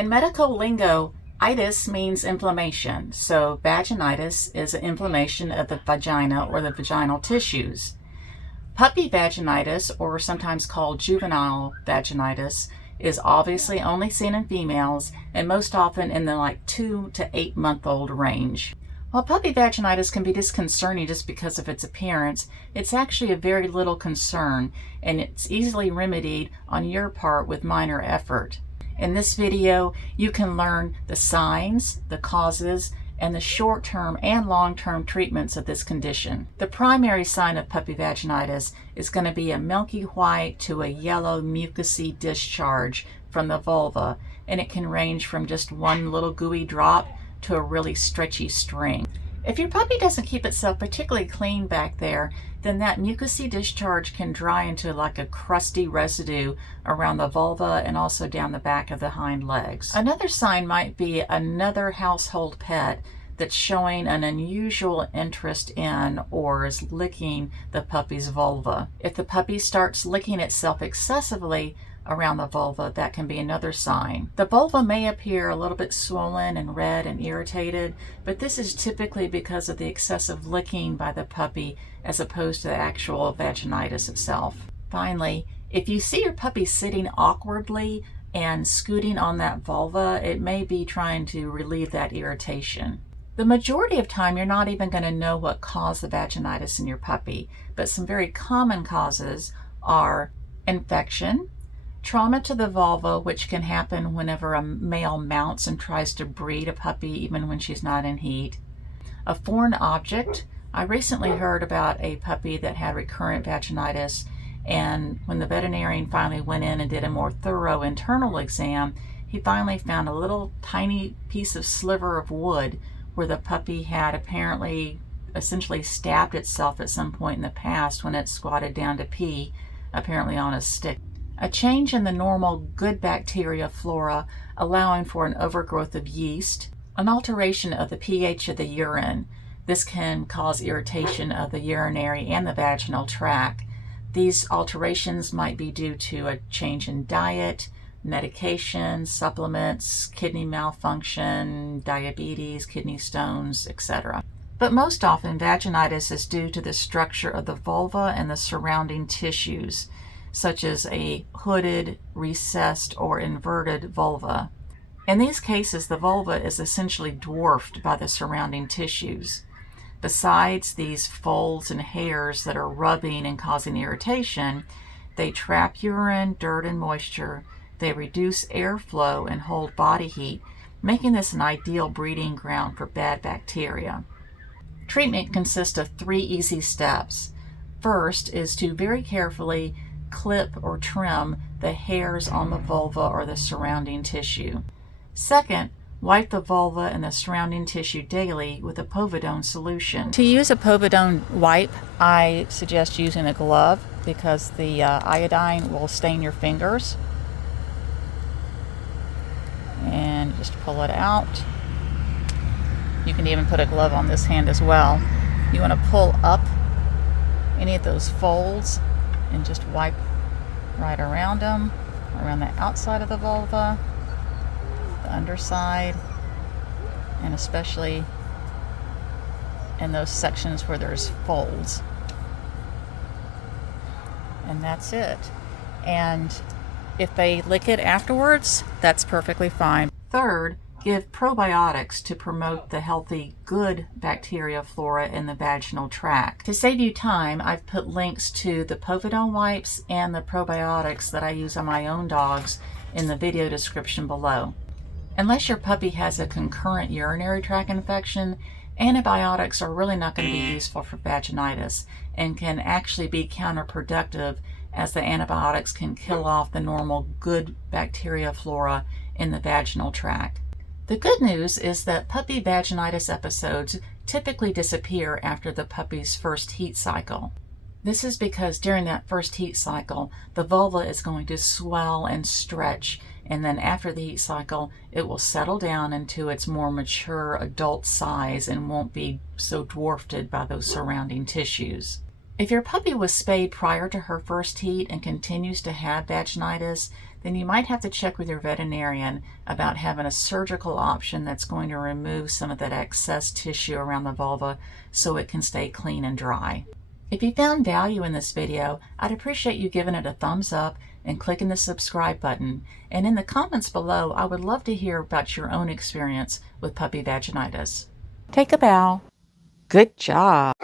In medical lingo, itis means inflammation, so vaginitis is an inflammation of the vagina or the vaginal tissues. Puppy vaginitis, or sometimes called juvenile vaginitis, is obviously only seen in females and most often in the 2 to 8 month old range. While puppy vaginitis can be disconcerting just because of its appearance, it's actually a very little concern and it's easily remedied on your part with minor effort. In this video, you can learn the signs, the causes, and the short-term and long-term treatments of this condition. The primary sign of puppy vaginitis is going to be a milky white to a yellow mucousy discharge from the vulva, and it can range from just one little gooey drop to a really stretchy string. If your puppy doesn't keep itself particularly clean back there, then that mucousy discharge can dry into like a crusty residue around the vulva and also down the back of the hind legs. Another sign might be another household pet that's showing an unusual interest in or is licking the puppy's vulva. If the puppy starts licking itself excessively around the vulva, that can be another sign. The vulva may appear a little bit swollen and red and irritated, but this is typically because of the excessive licking by the puppy as opposed to the actual vaginitis itself. Finally, if you see your puppy sitting awkwardly and scooting on that vulva, it may be trying to relieve that irritation. The majority of time, you're not even going to know what caused the vaginitis in your puppy, but some very common causes are infection, trauma to the vulva, which can happen whenever a male mounts and tries to breed a puppy even when she's not in heat. A foreign object. I recently heard about a puppy that had recurrent vaginitis, and when the veterinarian finally went in and did a more thorough internal exam, he finally found a little tiny piece of sliver of wood where the puppy had apparently essentially stabbed itself at some point in the past when it squatted down to pee, apparently on a stick. A change in the normal good bacteria flora, allowing for an overgrowth of yeast, an alteration of the pH of the urine. This can cause irritation of the urinary and the vaginal tract. These alterations might be due to a change in diet, medication, supplements, kidney malfunction, diabetes, kidney stones, etc. But most often, vaginitis is due to the structure of the vulva and the surrounding tissues, such as a hooded, recessed, or inverted vulva. In these cases, the vulva is essentially dwarfed by the surrounding tissues. Besides these folds and hairs that are rubbing and causing irritation, they trap urine, dirt, and moisture. They reduce airflow and hold body heat, making this an ideal breeding ground for bad bacteria. Treatment consists of 3 easy steps. First is to very carefully clip or trim the hairs on the vulva or the surrounding tissue. Second, wipe the vulva and the surrounding tissue daily with a povidone solution. To use a povidone wipe, I suggest using a glove because the iodine will stain your fingers. And just pull it out. You can even put a glove on this hand as well. You want to pull up any of those folds and just wipe right around them, around the outside of the vulva, the underside, and especially in those sections where there's folds. And that's it. And if they lick it afterwards, that's perfectly fine. Third, give probiotics to promote the healthy, good bacteria flora in the vaginal tract. To save you time, I've put links to the povidone wipes and the probiotics that I use on my own dogs in the video description below. Unless your puppy has a concurrent urinary tract infection, antibiotics are really not going to be useful for vaginitis and can actually be counterproductive, as the antibiotics can kill off the normal good bacteria flora in the vaginal tract. The good news is that puppy vaginitis episodes typically disappear after the puppy's first heat cycle. This is because during that first heat cycle, the vulva is going to swell and stretch, and then after the heat cycle, it will settle down into its more mature adult size and won't be so dwarfed by those surrounding tissues. If your puppy was spayed prior to her first heat and continues to have vaginitis, then you might have to check with your veterinarian about having a surgical option that's going to remove some of that excess tissue around the vulva so it can stay clean and dry. If you found value in this video, I'd appreciate you giving it a thumbs up and clicking the subscribe button. And in the comments below, I would love to hear about your own experience with puppy vaginitis. Take a bow. Good job.